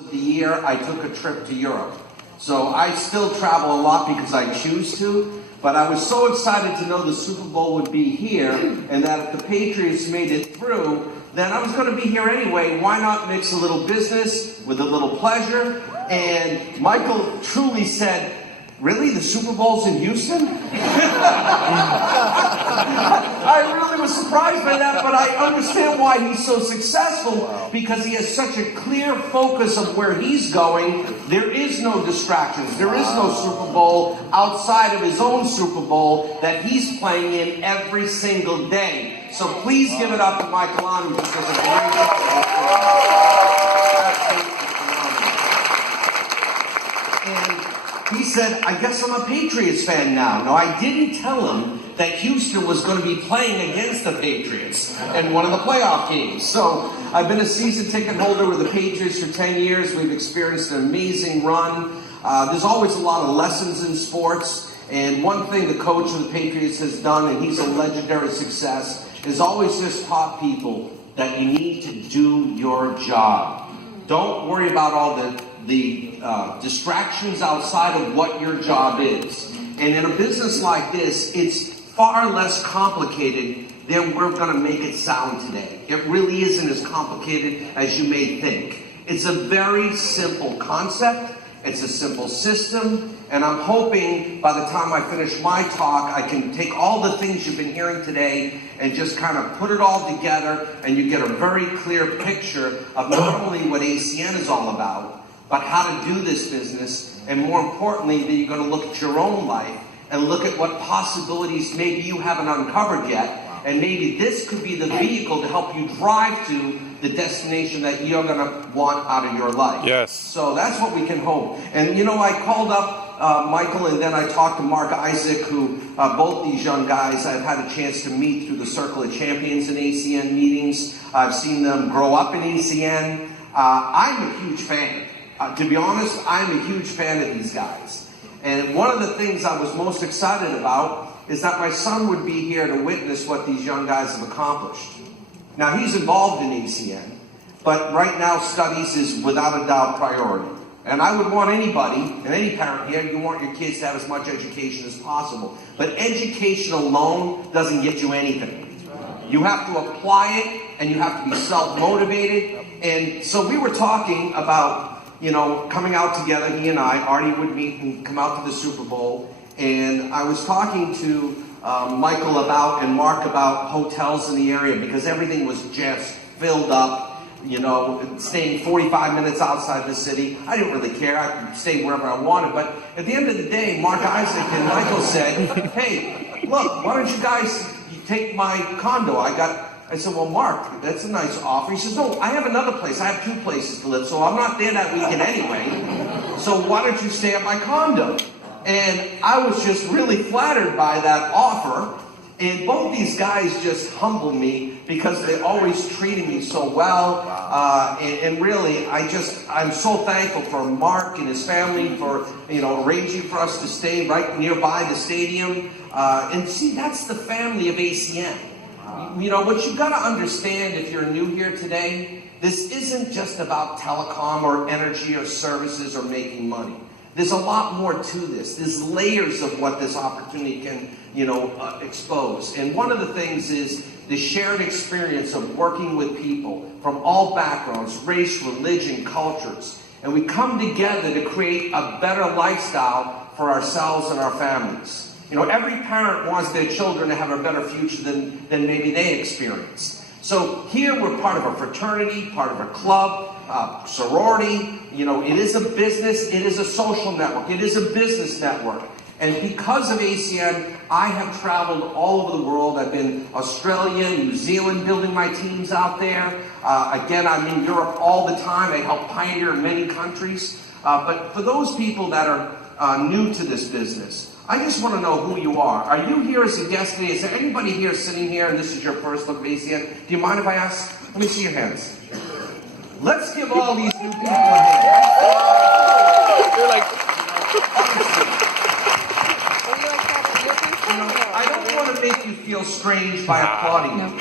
of the year, I took a trip to Europe. So I still travel a lot because I choose to, but I was so excited to know the Super Bowl would be here, and that if the Patriots made it through, then I was going to be here anyway. Why not mix a little business with a little pleasure? And Michael truly said, "Really? The Super Bowl's in Houston?" I really was surprised by that, but I understand why he's so successful, because he has such a clear focus of where he's going. There is no distractions. There is no Super Bowl outside of his own Super Bowl that he's playing in every single day. So please give it up to Napolitano, because it's a great job. He said, "I guess I'm a Patriots fan now." No, I didn't tell him that Houston was going to be playing against the Patriots in one of the playoff games. So I've been a season ticket holder with the Patriots for 10 years. We've experienced an amazing run. There's always a lot of lessons in sports. And one thing the coach of the Patriots has done, and he's a legendary success, is always just taught people that you need to do your job. Don't worry about all the distractions outside of what your job is. And in a business like this, it's far less complicated than we're going to make it sound today. It really isn't as complicated as you may think. It's a very simple concept. It's a simple system. And I'm hoping by the time I finish my talk, I can take all the things you've been hearing today and just kind of put it all together, and you get a very clear picture of not only what ACN is all about, but how to do this business, and more importantly, that you're going to look at your own life and look at what possibilities maybe you haven't uncovered yet, and maybe this could be the vehicle to help you drive to the destination that you're going to want out of your life. Yes. So that's what we can hope. And you know, I called up Michael, and then I talked to Mark Isaac, who both these young guys I've had a chance to meet through the Circle of Champions in ACN meetings. I've seen them grow up in ACN. I'm a huge fan. To be honest, I'm a huge fan of these guys. And one of the things I was most excited about is that my son would be here to witness what these young guys have accomplished. Now, he's involved in ACN, but right now studies is without a doubt priority. And I would want anybody, and any parent here, you want your kids to have as much education as possible. But education alone doesn't get you anything. You have to apply it, and you have to be self-motivated. And so we were talking about, you know, coming out together, he and I. Artie would meet and come out to the Super Bowl. And I was talking to Michael and Mark about hotels in the area, because everything was just filled up, you know, staying 45 minutes outside the city. I didn't really care. I could stay wherever I wanted. But at the end of the day, Mark Isaac and Michael said, "Hey, look, why don't you guys take my condo? I said, "Well, Mark, that's a nice offer." He says, "No, I have another place. I have 2 places to live, so I'm not there that weekend anyway. So why don't you stay at my condo?" And I was just really flattered by that offer. And both these guys just humbled me, because they always treated me so well. And really, I'm so thankful for Mark and his family for, you know, arranging for us to stay right nearby the stadium. And see, that's the family of ACN. You know, what you've got to understand if you're new here today, this isn't just about telecom or energy or services or making money. There's a lot more to this. There's layers of what this opportunity can, you know, expose. And one of the things is the shared experience of working with people from all backgrounds, race, religion, cultures. And we come together to create a better lifestyle for ourselves and our families. You know, every parent wants their children to have a better future than maybe they experience. So here we're part of a fraternity, part of a club, sorority. You know, it is a business, it is a social network, it is a business network. And because of ACN, I have traveled all over the world. I've been Australia, New Zealand, building my teams out there. Again, I'm in Europe all the time. I help pioneer in many countries. But for those people that are new to this business, I just want to know who you are. Are you here as a guest today? Is there anybody here sitting here and this is your first look at ACN? Do you mind if I ask? Let me see your hands. Let's give all these new people a hand. You're like... You know, I don't want to make you feel strange by applauding you.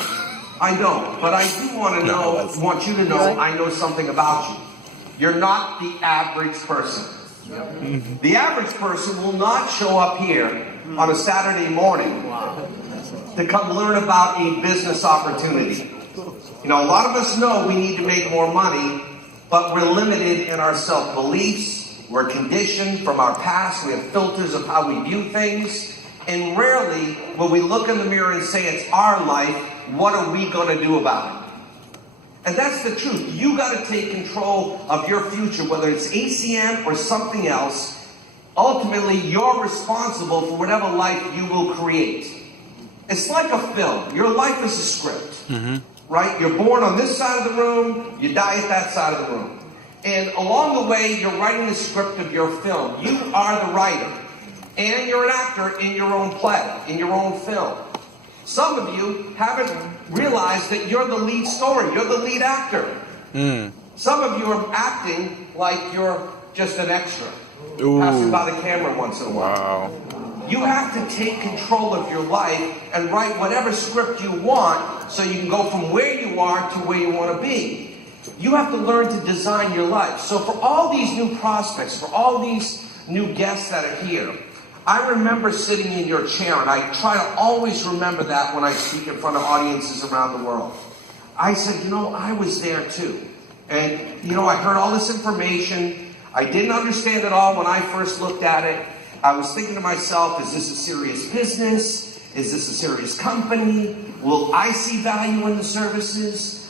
I don't. But I do want to know, want you to know I know something about you. You're not the average person. The average person will not show up here on a Saturday morning to come learn about a business opportunity. You know, a lot of us know we need to make more money, but we're limited in our self-beliefs. We're conditioned from our past. We have filters of how we view things. And rarely will we look in the mirror and say, it's our life, what are we going to do about it? And that's the truth. You got to take control of your future, whether it's ACN or something else. Ultimately, you're responsible for whatever life you will create. It's like a film. Your life is a script, right? You're born on this side of the room, you die at that side of the room. And along the way, you're writing the script of your film. You are the writer. And you're an actor in your own play, in your own film. Some of you haven't realized that you're the lead story. You're the lead actor. Some of you are acting like you're just an extra, passing by the camera once in a while. Wow. You have to take control of your life and write whatever script you want so you can go from where you are to where you want to be. You have to learn to design your life. So for all these new prospects, for all these new guests that are here, I remember sitting in your chair, and I try to always remember that when I speak in front of audiences around the world. I said, you know, I was there too. And, you know, I heard all this information. I didn't understand it all when I first looked at it. I was thinking to myself, is this a serious business? Is this a serious company? Will I see value in the services?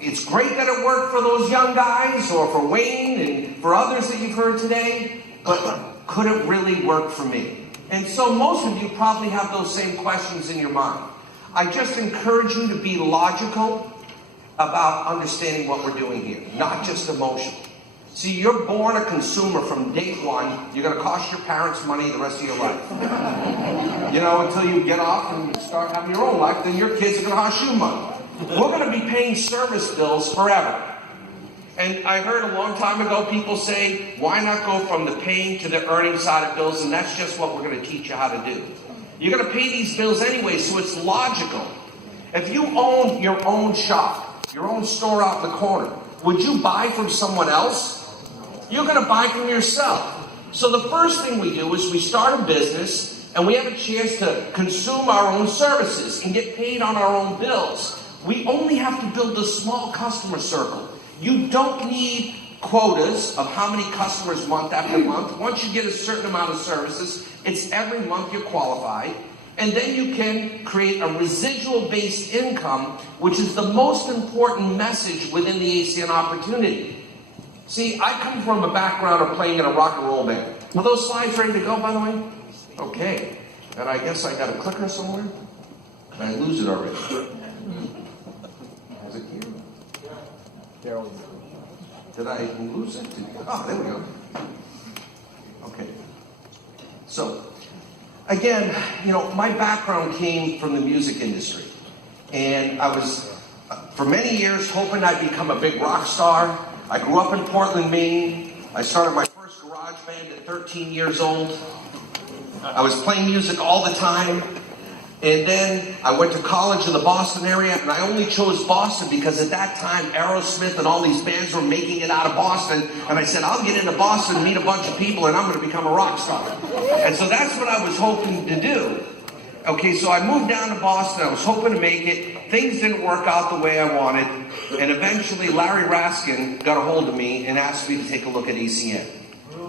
It's great that it worked for those young guys or for Wayne and for others that you've heard today, but could it really work for me? And so most of you probably have those same questions in your mind. I just encourage you to be logical about understanding what we're doing here, not just emotional. See, you're born a consumer from day one. You're going to cost your parents money the rest of your life. You know, until you get off and start having your own life, then your kids are going to cost you money. We're going to be paying service bills forever. And I heard a long time ago people say, why not go from the paying to the earning side of bills? And that's just what we're going to teach you how to do. You're going to pay these bills anyway, so it's logical. If you own your own shop, your own store out in the corner, would you buy from someone else? You're going to buy from yourself. So the first thing we do is we start a business and we have a chance to consume our own services and get paid on our own bills. We only have to build a small customer circle. You don't need quotas of how many customers month after month. Once you get a certain amount of services, it's every month you're qualified. And then you can create a residual-based income, which is the most important message within the ACN opportunity. See, I come from a background of playing in a rock and roll band. Are those slides ready to go, by the way? Okay. And I guess I got a clicker somewhere? Did I lose it already? Is it here? Did I lose it? Oh, there we go. Okay. So, again, you know, my background came from the music industry. And I was, for many years, hoping I'd become a big rock star. I grew up in Portland, Maine. I started my first garage band at 13 years old. I was playing music all the time. And then I went to college in the Boston area, and I only chose Boston because at that time, Aerosmith and all these bands were making it out of Boston. And I said, I'll get into Boston, meet a bunch of people, and I'm going to become a rock star. And so that's what I was hoping to do. Okay, so I moved down to Boston. I was hoping to make it. Things didn't work out the way I wanted. And eventually, Larry Raskin got a hold of me and asked me to take a look at ACN.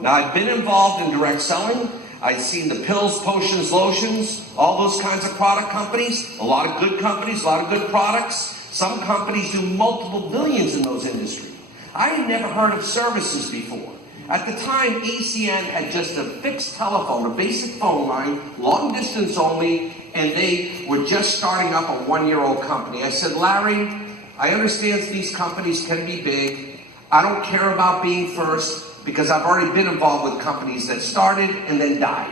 Now, I've been involved in direct selling. I've seen the pills, potions, lotions, all those kinds of product companies. A lot of good companies, a lot of good products. Some companies do multiple billions in those industries. I had never heard of services before. At the time, ACN had just a fixed telephone, a basic phone line, long distance only, and they were just starting up a one-year-old company. I said, Larry, I understand these companies can be big. I don't care about being first because I've already been involved with companies that started and then died.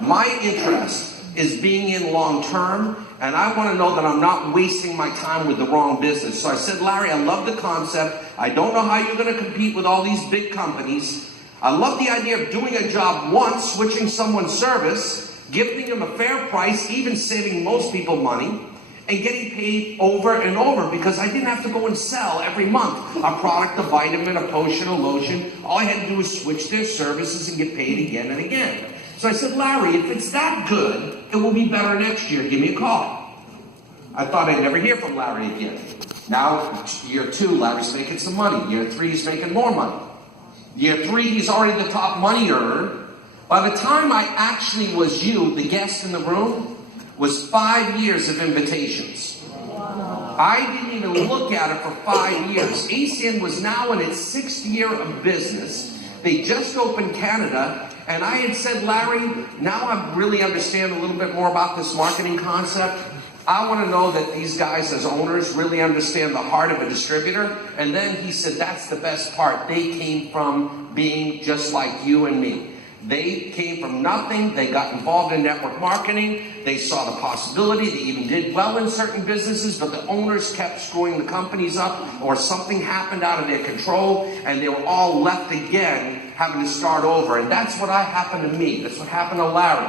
My interest is being in long term, and I want to know that I'm not wasting my time with the wrong business. So I said, Larry, I love the concept. I don't know how you're going to compete with all these big companies. I love the idea of doing a job once, switching someone's service, giving them a fair price, even saving most people money, and getting paid over and over because I didn't have to go and sell every month a product, a vitamin, a potion, a lotion. All I had to do was switch their services and get paid again and again. So I said, Larry, if it's that good, it will be better next year. Give me a call. I thought I'd never hear from Larry again. Now, year 2, Larry's making some money. Year 3, he's making more money. Year 3, he's already the top money earner. By the time I actually was you, the guest in the room, was 5 years of invitations. I didn't even look at it for 5 years. ACN was now in its 6th year of business. They just opened Canada, and I had said, Larry, now I really understand a little bit more about this marketing concept. I want to know that these guys as owners really understand the heart of a distributor. And then he said, that's the best part. They came from being just like you and me. They came from nothing. They got involved in network marketing. They saw the possibility. They even did well in certain businesses, but the owners kept screwing the companies up, or something happened out of their control, and they were all left again having to start over. And that's what happened to me. That's what happened to Larry.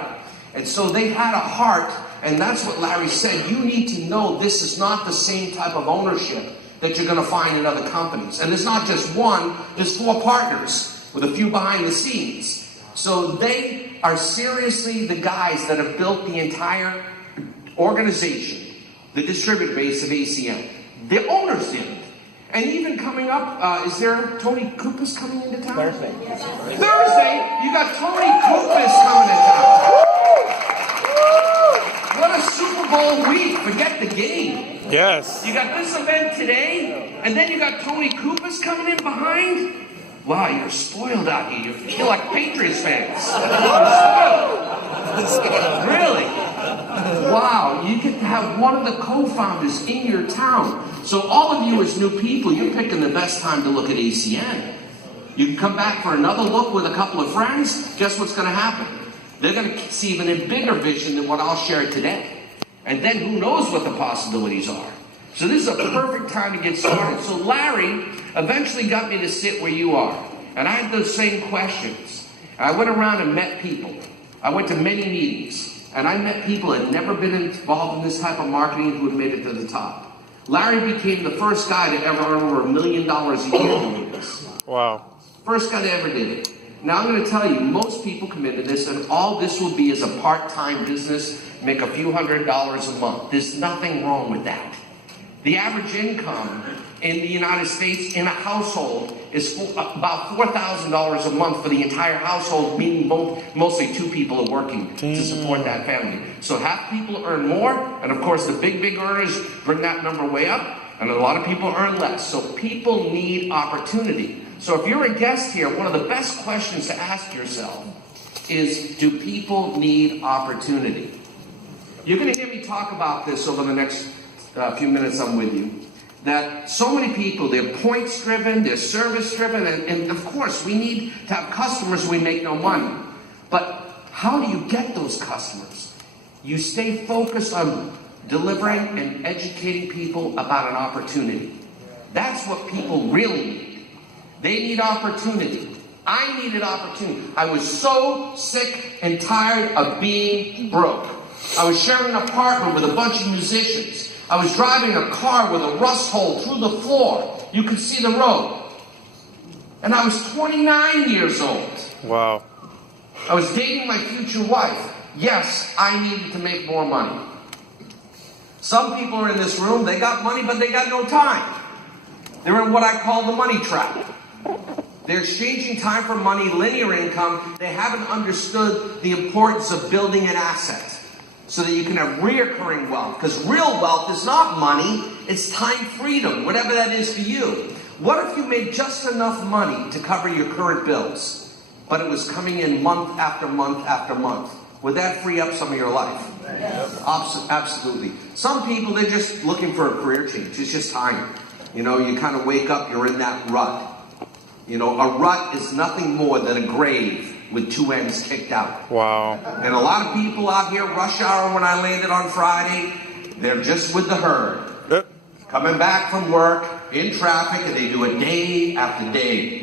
And so they had a heart, and that's what Larry said. You need to know this is not the same type of ownership that you're going to find in other companies. And there's not just one, there's 4 partners with a few behind the scenes. So they are seriously the guys that have built the entire organization, the distributor base of ACN. The owners didn't. And even coming up, is there Tony Kupas coming into town? Thursday. Thursday, you got Tony Kupas coming into town. What a Super Bowl week. Forget the game. Yes. You got this event today, and then you got Tony Kupas coming in behind. Wow, you're spoiled out here. You feel like Patriots fans. You're spoiled. Really? Wow, you get to have one of the co-founders in your town. So all of you as new people, you're picking the best time to look at ACN. You can come back for another look with a couple of friends. Guess what's going to happen? They're going to see even a bigger vision than what I'll share today. And then who knows what the possibilities are. So this is a perfect time to get started. So Larry eventually got me to sit where you are. And I had those same questions. And I went around and met people. I went to many meetings. And I met people who had never been involved in this type of marketing who had made it to the top. Larry became the first guy to ever earn over $1 million a year doing this. Wow. First guy that ever did it. Now I'm going to tell you, most people come into this and all this will be is a part-time business, make a few $100s a month. There's nothing wrong with that. The average income in the United States in a household is about $4,000 a month for the entire household, meaning mostly 2 people are working to support that family. So half people earn more, and of course the big earners bring that number way up, and a lot of people earn less. So people need opportunity. So if you're a guest here, one of the best questions to ask yourself is, do people need opportunity? You're going to hear me talk about this over the next few minutes I'm with you, that so many people, they're points driven, they're service driven, and of course we need to have customers we make no money. But how do you get those customers? You stay focused on delivering and educating people about an opportunity. That's what people really need. They need opportunity. I needed opportunity. I was so sick and tired of being broke. I was sharing an apartment with a bunch of musicians. I was driving a car with a rust hole through the floor. You could see the road. And I was 29 years old. Wow. I was dating my future wife. Yes, I needed to make more money. Some people are in this room, they got money, but they got no time. They're in what I call the money trap. They're exchanging time for money, linear income. They haven't understood the importance of building an asset so that you can have reoccurring wealth. Because real wealth is not money, it's time freedom, whatever that is for you. What if you made just enough money to cover your current bills, but it was coming in month after month after month? Would that free up some of your life? Yes. Absolutely. Some people, they're just looking for a career change. It's just time. You know, you kind of wake up, you're in that rut. You know, a rut is nothing more than a grave with 2 ends kicked out. Wow. And a lot of people out here, rush hour when I landed on Friday, they're just with the herd. Coming back from work, in traffic, and they do it day after day.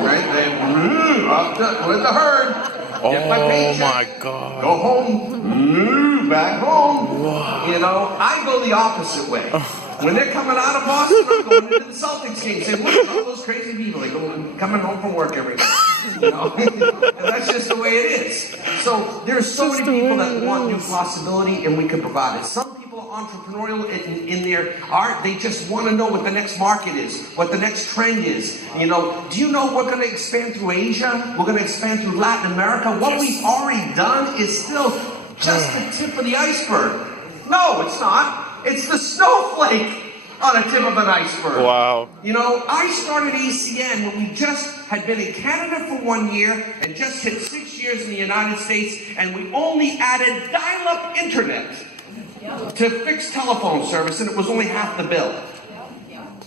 Right? They with the herd. get my paycheck, my God. go home, back home. Wow. You know, I go the opposite way. When they're coming out of Boston, I'm going into the Celtics game. Say, look at all those crazy people. They go coming home from work every day. You know, and that's just the way it is. So there's so many people that want new possibility, and we can provide it. Some people are entrepreneurial in their art. They just want to know what the next market is, what the next trend is. You know, do you know we're going to expand through Asia? We're going to expand through Latin America. What we've already done is still just the tip of the iceberg. No, it's not. It's the snowflake on a tip of an iceberg. Wow. You know, I started ACN when we just had been in Canada for 1 year and just hit 6 years in the United States, and we only added dial-up internet to fixed telephone service, and it was only half the bill.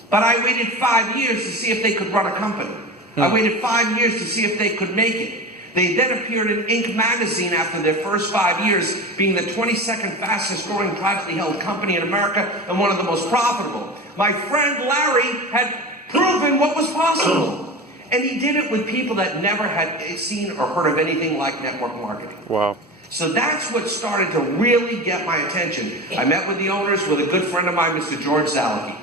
But I waited 5 years to see if they could run a company. I waited 5 years to see if they could make it. They then appeared in Inc. magazine after their first 5 years, being the 22nd fastest growing privately held company in America and one of the most profitable. My friend Larry had proven what was possible. And he did it with people that never had seen or heard of anything like network marketing. Wow. So that's what started to really get my attention. I met with the owners with a good friend of mine, Mr. George Zalicki.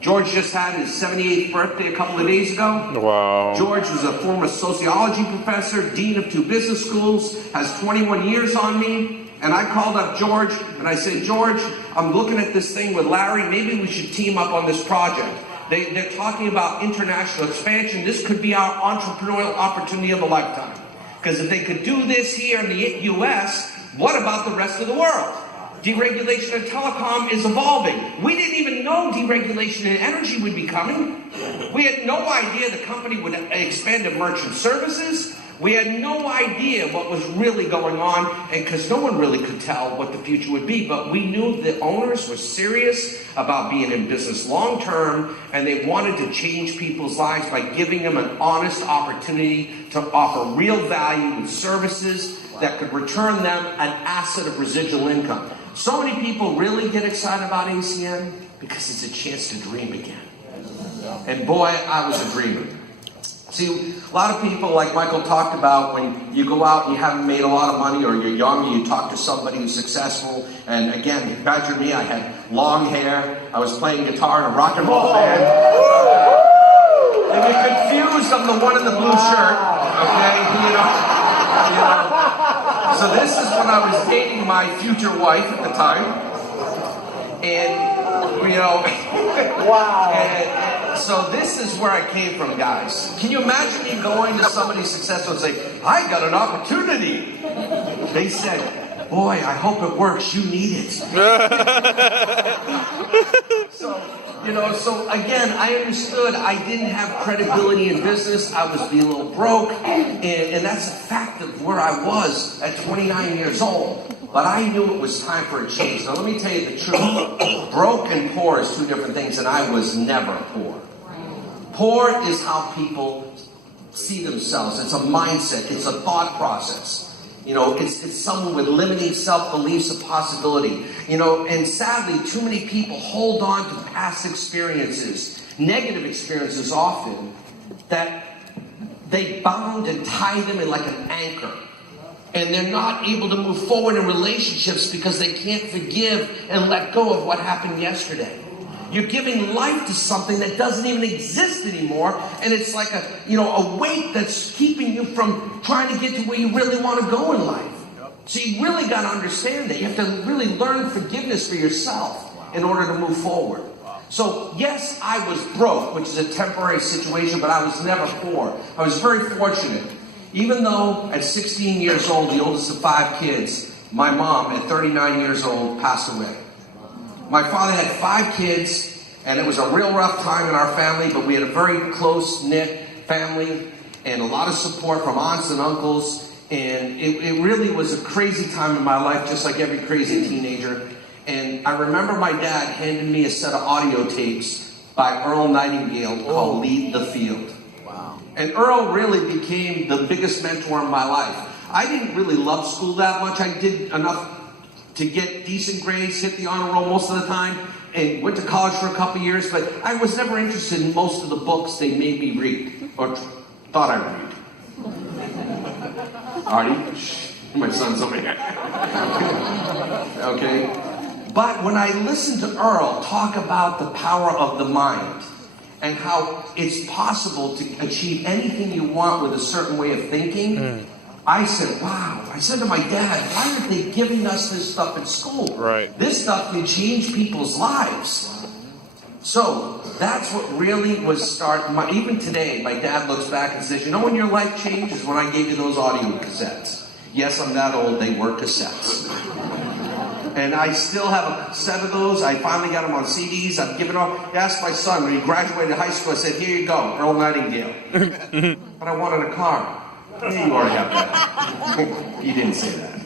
George just had his 78th birthday a couple of days ago. Wow. George was a former sociology professor, dean of 2 business schools, has 21 years on me. And I called up George and I said, George, I'm looking at this thing with Larry. Maybe we should team up on this project. They're talking about international expansion. This could be our entrepreneurial opportunity of a lifetime. Because if they could do this here in the U.S., what about the rest of the world? Deregulation of telecom is evolving. We didn't even know deregulation in energy would be coming. We had no idea the company would expand to merchant services. We had no idea what was really going on, and because no one really could tell what the future would be. But we knew the owners were serious about being in business long term, and they wanted to change people's lives by giving them an honest opportunity to offer real value with services that could return them an asset of residual income. So many people really get excited about ACN because it's a chance to dream again. And boy, I was a dreamer. See, a lot of people, like Michael talked about, when you go out and you haven't made a lot of money or you're young and you talk to somebody who's successful, and again, imagine me, I had long hair, I was playing guitar in a rock and roll band. If you're confused, I'm the one in the blue shirt, okay? You know. So this is when I was dating my future wife at the time, and you know, wow. And so this is where I came from, guys. Can you imagine me going to somebody successful and say, "I got an opportunity"? They said, "Boy, I hope it works. You need it." So again, I understood I didn't have credibility in business. I was being a little broke, and that's a fact of where I was at 29 years old. But I knew it was time for a change. Now let me tell you the truth. Broke and poor is two different things, and I was never poor. Poor is how people see themselves. It's a mindset. It's a thought process. You know, it's someone with limiting self-beliefs of possibility. You know, and sadly, too many people hold on to past experiences, negative experiences often, that they bound and tie them in like an anchor. And they're not able to move forward in relationships because they can't forgive and let go of what happened yesterday. You're giving life to something that doesn't even exist anymore, and it's like a weight that's keeping you from trying to get to where you really want to go in life. So you really got to understand that. You have to really learn forgiveness for yourself in order to move forward. So yes, I was broke, which is a temporary situation, but I was never poor. I was very fortunate. Even though at 16 years old, the oldest of 5 kids, my mom at 39 years old passed away. My father had 5 kids, and it was a real rough time in our family, but we had a very close-knit family and a lot of support from aunts and uncles, and it really was a crazy time in my life, just like every crazy teenager. And I remember my dad handing me a set of audio tapes by Earl Nightingale called Lead the Field. Wow. And Earl really became the biggest mentor in my life. I didn't really love school that much. I did enough to get decent grades, hit the honor roll most of the time, and went to college for a couple years, but I was never interested in most of the books they made me read, or thought I read. Artie, shh, my son's over here. Okay? But when I listened to Earl talk about the power of the mind and how it's possible to achieve anything you want with a certain way of thinking, I said, wow. I said to my dad, why aren't they giving us this stuff at school? Right. This stuff can change people's lives. So that's what really was even today, my dad looks back and says, you know when your life changed is when I gave you those audio cassettes. Yes, I'm that old, they were cassettes. And I still have a set of those. I finally got them on CDs. I've given off. I asked my son when he graduated high school, I said, here you go, Earl Nightingale. But I wanted a car. Yeah, you already have that. You didn't say that.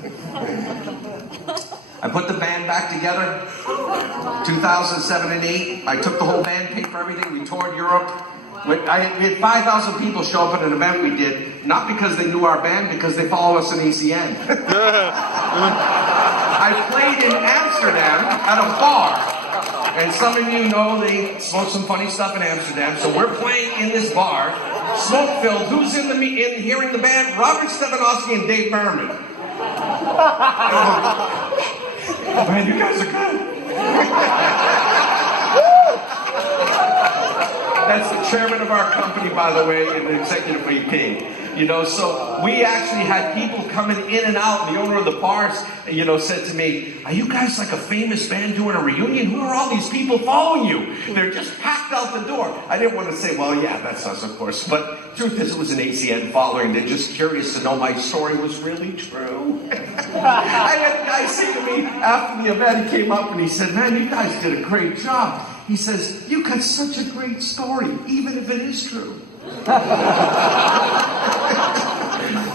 I put the band back together, 2007 and 8. I took the whole band, paid for everything. We toured Europe. We had 5,000 people show up at an event we did, not because they knew our band, because they follow us in ACN. I played in Amsterdam at a bar. And some of you know they smoke some funny stuff in Amsterdam. So we're playing in this bar, smoke-filled. Who's in hearing the band? Robert Stefanowski and Dave Berman. Man, you guys are good. That's the chairman of our company, by the way, and the executive VP. You know, so we actually had people coming in and out. And the owner of the bars, you know, said to me, are you guys like a famous band doing a reunion? Who are all these people following you? They're just packed out the door. I didn't want to say, well, yeah, that's us, of course. But truth is, it was an ACN following. They're just curious to know my story was really true. I had a guy say to me after the event, he came up and he said, man, you guys did a great job. He says, you got such a great story, even if it is true.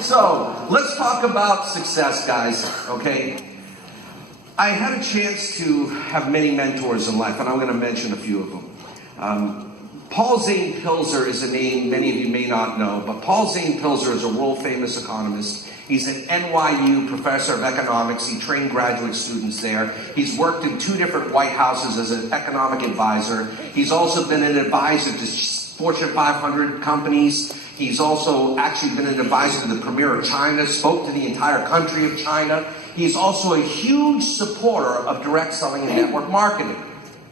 So, let's talk about success, guys, okay? I had a chance to have many mentors in life, and I'm going to mention a few of them. Paul Zane Pilzer is a name many of you may not know, but Paul Zane Pilzer is a world-famous economist. He's an NYU professor of economics. He trained graduate students there. He's worked in 2 different White Houses as an economic advisor. He's also been an advisor to Fortune 500 companies. He's also actually been an advisor to the Premier of China, spoke to the entire country of China. He's also a huge supporter of direct selling and network marketing.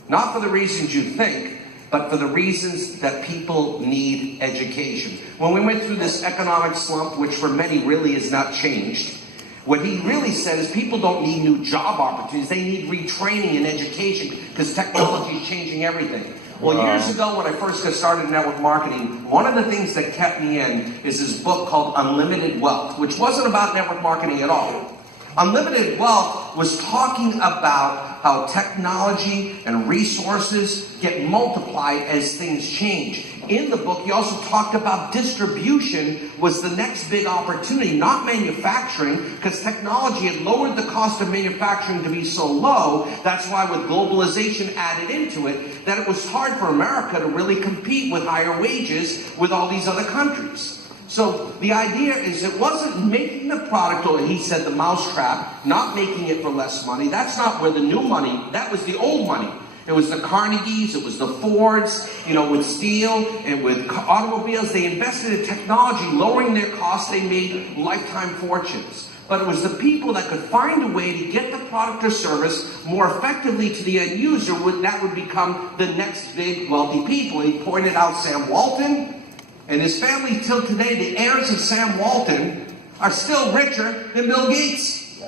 Not for the reasons you think, but for the reasons that people need education. When we went through this economic slump, which for many really has not changed, what he really said is people don't need new job opportunities, they need retraining and education because technology is changing everything. Well, years ago when I first got started in network marketing, one of the things that kept me in is this book called Unlimited Wealth, which wasn't about network marketing at all. Unlimited Wealth was talking about how technology and resources get multiplied as things change. In the book, he also talked about distribution was the next big opportunity, not manufacturing, because technology had lowered the cost of manufacturing to be so low. That's why with globalization added into it, that it was hard for America to really compete with higher wages with all these other countries. So the idea is it wasn't making the product, or he said the mousetrap, not making it for less money. That's not where the new money, that was the old money. It was the Carnegies, it was the Fords, you know, with steel and with automobiles. They invested in technology, lowering their costs. They made lifetime fortunes. But it was the people that could find a way to get the product or service more effectively to the end user that would become the next big wealthy people. He pointed out Sam Walton and his family till today. The heirs of Sam Walton are still richer than Bill Gates.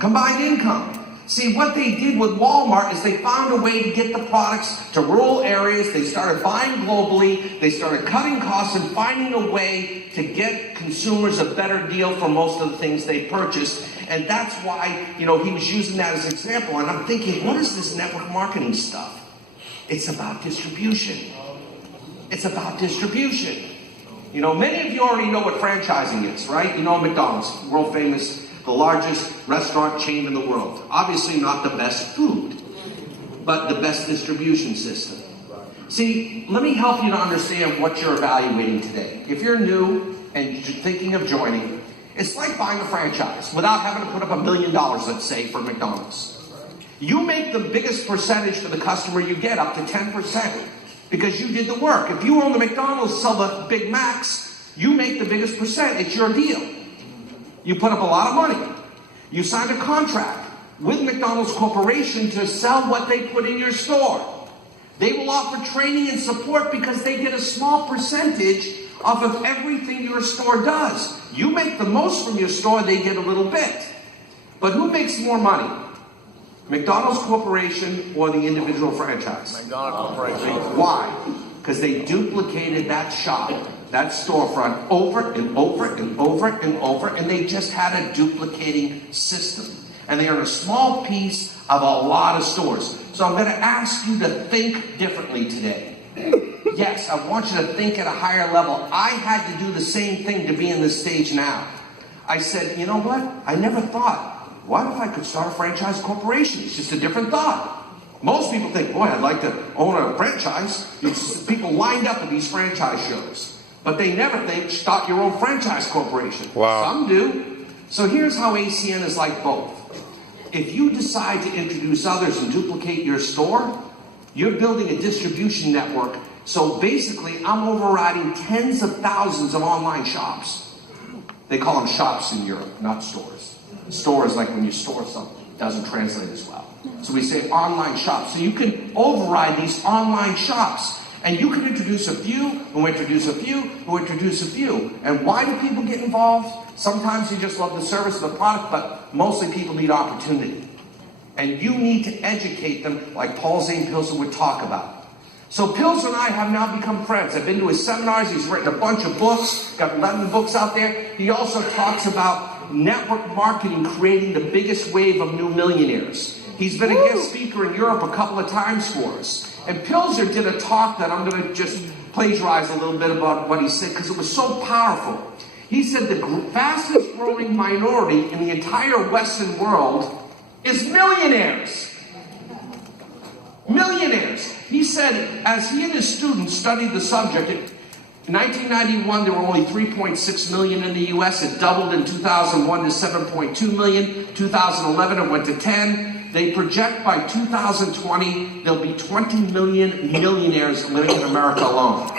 Combined income. See, what they did with Walmart is they found a way to get the products to rural areas. They started buying globally. They started cutting costs and finding a way to get consumers a better deal for most of the things they purchased. And that's why, you know, he was using that as an example. And I'm thinking, what is this network marketing stuff? It's about distribution. It's about distribution. You know, many of you already know what franchising is, right? You know McDonald's, world famous, the largest restaurant chain in the world. Obviously not the best food, but the best distribution system. See, let me help you to understand what you're evaluating today. If you're new and you're thinking of joining, it's like buying a franchise without having to put up $1 million, let's say, for McDonald's. You make the biggest percentage for the customer you get, up to 10%, because you did the work. If you own the McDonald's, sell the Big Macs, You make the biggest percent. It's your deal. You put up a lot of money. You signed a contract with McDonald's Corporation to sell what they put in your store. They will offer training and support because they get a small percentage off of everything your store does. You make the most from your store, they get a little bit. But who makes more money? McDonald's Corporation or the individual franchise? McDonald's Corporation. Why? Because they duplicated that shop, that storefront over and over and over and over, and they just had a duplicating system. And they are a small piece of a lot of stores. So I'm going to ask you to think differently today. Yes, I want you to think at a higher level. I had to do the same thing to be in this stage now. I said, you know what? I never thought, what if I could start a franchise corporation? It's just a different thought. Most people think, boy, I'd like to own a franchise. People lined up at these franchise shows. But they never think, start your own franchise corporation. Wow. Some do. So here's how ACN is like both. If you decide to introduce others and duplicate your store, you're building a distribution network. So basically, I'm overriding tens of thousands of online shops. They call them shops in Europe, not stores. Store is like when you store something. It doesn't translate as well. So we say online shops. So you can override these online shops. And you can introduce a few, who introduce a few, who introduce a few. And why do people get involved? Sometimes you just love the service of the product, but mostly people need opportunity. And you need to educate them like Paul Zane Pilser would talk about. So Pilser and I have now become friends. I've been to his seminars. He's written a bunch of books, got 11 books out there. He also talks about network marketing creating the biggest wave of new millionaires. He's been a guest speaker in Europe a couple of times for us. And Pilser did a talk that I'm going to just plagiarize a little bit about what he said because it was so powerful. He said the fastest growing minority in the entire Western world is millionaires. Millionaires. He said as he and his students studied the subject, in 1991 there were only 3.6 million in the US. It doubled in 2001 to 7.2 million. 2011 it went to 10. They project by 2020, there'll be 20 million millionaires living in America alone.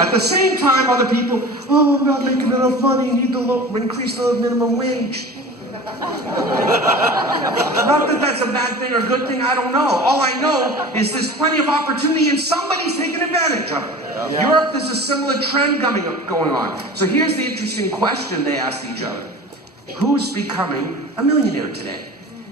At the same time, other people, oh, I'm not making enough money, you need to increase the minimum wage. Not that that's a bad thing or a good thing, I don't know. All I know is there's plenty of opportunity and somebody's taking advantage of it. Yeah. Europe, there's a similar trend going on. So here's the interesting question they asked each other. Who's becoming a millionaire today?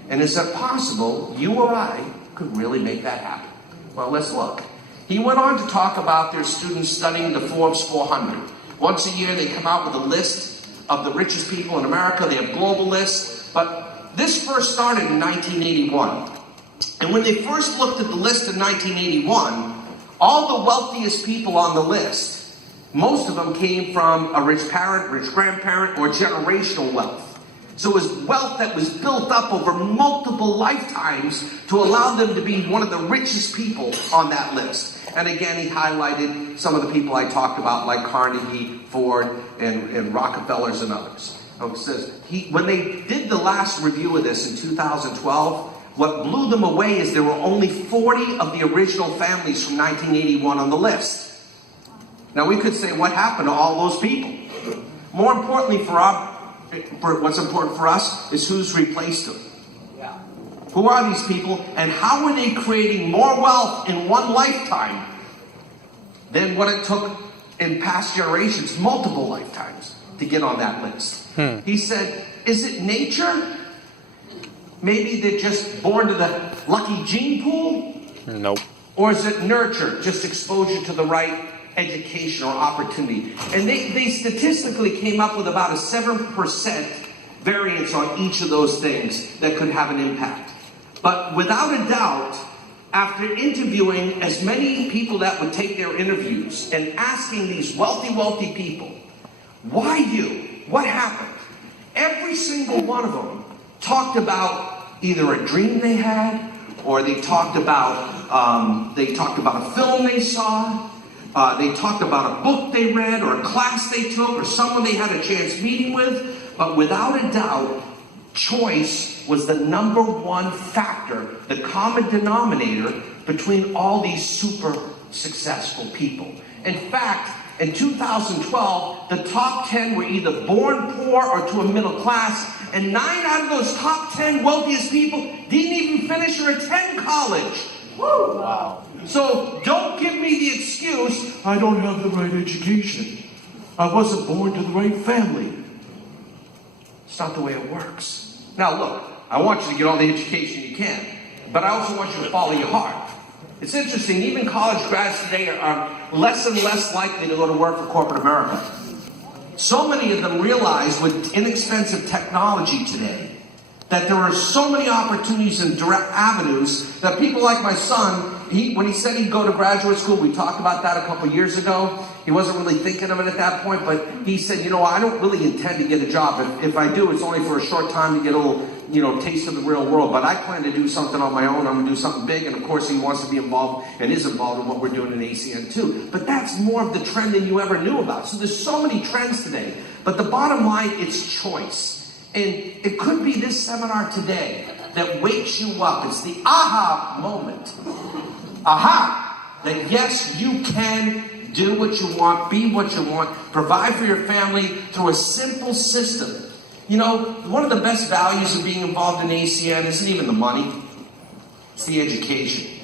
And is it possible you or I could really make that happen? Well, let's look. He went on to talk about their students studying the Forbes 400. Once a year, they come out with a list of the richest people in America. They have global lists. But this first started in 1981. And when they first looked at the list in 1981, all the wealthiest people on the list, most of them came from a rich parent, rich grandparent, or generational wealth. So it was wealth that was built up over multiple lifetimes to allow them to be one of the richest people on that list. And again, he highlighted some of the people I talked about, like Carnegie, Ford, and Rockefellers and others. It says when they did the last review of this in 2012, what blew them away is there were only 40 of the original families from 1981 on the list. Now we could say, what happened to all those people? More importantly what's important for us is who's replaced them. Yeah. Who are these people and how are they creating more wealth in one lifetime than what it took in past generations, multiple lifetimes, to get on that list? He said, is it nature? Maybe they're just born to the lucky gene pool? Nope. Or is it nurture, just exposure to the right education or opportunity? And they statistically came up with about a 7% variance on each of those things that could have an impact. But without a doubt, after interviewing as many people that would take their interviews and asking these wealthy people, why you? What happened? Every single one of them talked about either a dream they had, or they talked about a film they saw. They talked about a book they read or a class they took or someone they had a chance meeting with. But without a doubt, choice was the number one factor, the common denominator between all these super successful people. In fact, in 2012, the top 10 were either born poor or to a middle class, and 9 out of those top 10 wealthiest people didn't even finish or attend college. Woo! Wow. So don't give me the excuse, I don't have the right education. I wasn't born to the right family. It's not the way it works. Now look, I want you to get all the education you can, but I also want you to follow your heart. It's interesting, even college grads today are less and less likely to go to work for corporate America. So many of them realize with inexpensive technology today that there are so many opportunities and direct avenues that people like my son, when he said he'd go to graduate school, we talked about that a couple years ago. He wasn't really thinking of it at that point, but he said, I don't really intend to get a job. If I do, it's only for a short time to get a little, taste of the real world. But I plan to do something on my own. I'm going to do something big. And of course, he wants to be involved and is involved in what we're doing in ACN too. But that's more of the trend than you ever knew about. So there's so many trends today. But the bottom line, it's choice. And it could be this seminar today that wakes you up. It's the aha moment. Aha! That yes, you can do what you want, be what you want, provide for your family through a simple system. One of the best values of being involved in ACN isn't even the money. It's the education.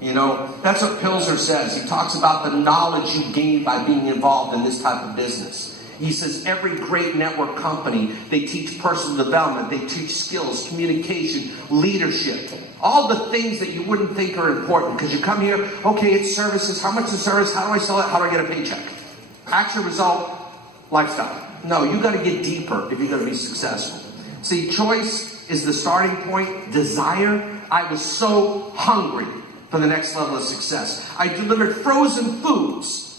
That's what Pilzer says. He talks about the knowledge you gain by being involved in this type of business. He says every great network company, they teach personal development, they teach skills, communication, leadership, all the things that you wouldn't think are important. Because you come here, okay, it's services. How much is service? How do I sell it? How do I get a paycheck? Action, result, lifestyle. No, you got to get deeper if you're going to be successful. See, choice is the starting point. Desire. I was so hungry for the next level of success. I delivered frozen foods